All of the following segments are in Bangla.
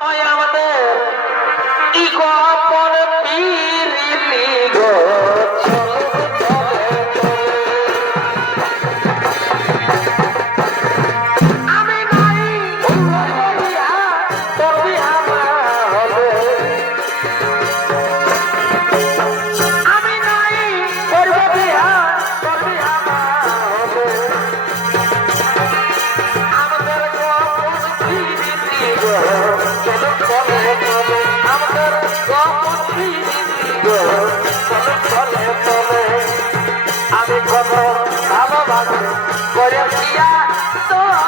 Oh, yeah. Por eu criar, sou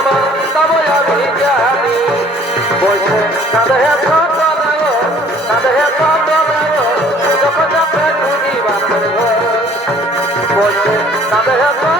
গেল তবে আমি জানি বসে কাঁধে কত দায় কাঁধে কত দায় চোখ চাপে দুটি বাপের বসে কাঁধে কত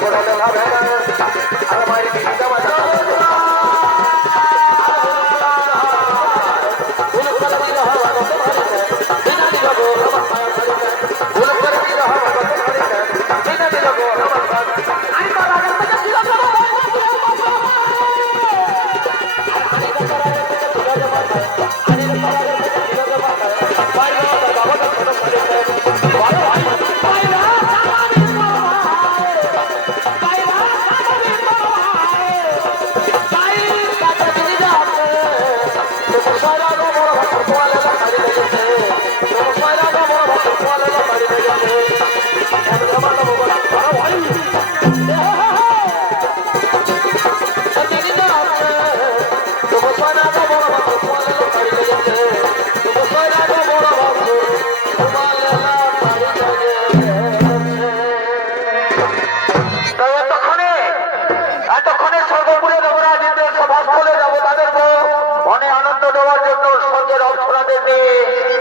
Deus,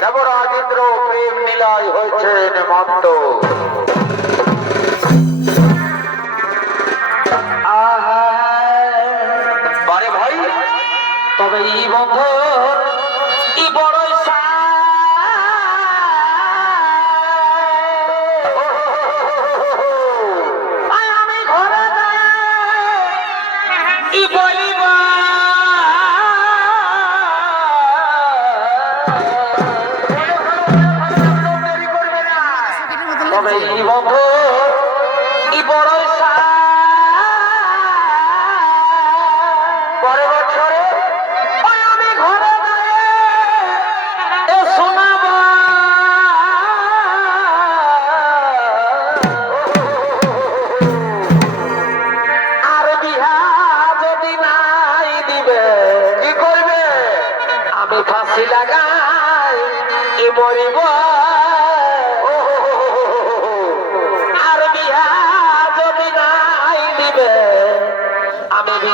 নবরাজেন্দ্র প্রেম নীলায় হয়েছেন মত্ত ফাঁসি লাগাই কি মরিব